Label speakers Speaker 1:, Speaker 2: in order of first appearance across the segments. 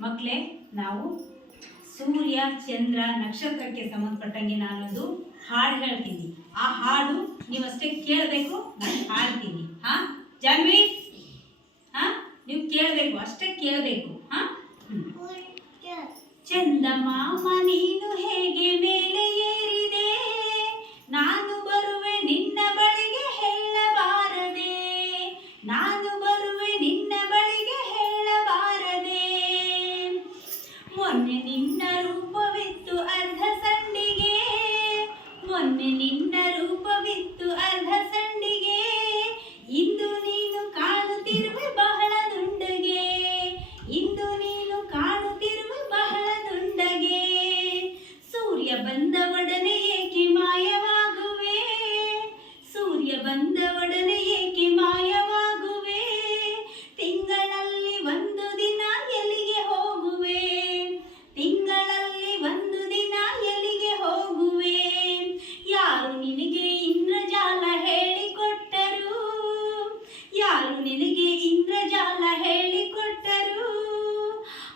Speaker 1: ಮಕ್ಕಳೇ ನಾವು ಸೂರ್ಯ ಚಂದ್ರ ನಕ್ಷತ್ರಕ್ಕೆ ಸಂಬಂಧಪಟ್ಟಂಗೆ ನಾನೊಂದು ಹಾಡು ಹೇಳ್ತೀನಿ. ಆ ಹಾಡು ನೀವು ಅಷ್ಟೇ ಕೇಳಬೇಕು ನಾನು ಹಾಡ್ತೀನಿ. ಹಾ? ಜಾನ್ವಿ? ಹಾ? ನೀವು ಕೇಳಬೇಕು ಅಷ್ಟೇ ಕೇಳಬೇಕು. ಹಾ? ಚಂದಮಾಮ ನೀನು ಹೇಗೆ ಮೇಲೆ sonne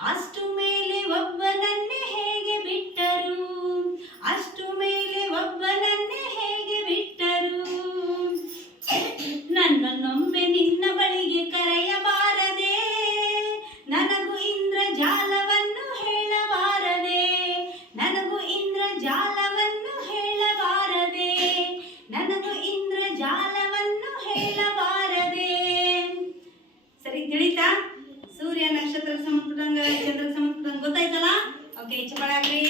Speaker 1: ಅಷ್ಟು ಸೂರ್ಯ ನಕ್ಷತ್ರ ಸಂಬಂಧಪಟ್ಟಂಗ ಚಂದ್ರ ಸಂಬಂಧಪಟ್ಟಂಗ ಗೊತ್ತಾಯ್ತಲ್ಲ? ಓಕೆ ಹೆಚ್ಚು ಮಾಡಿ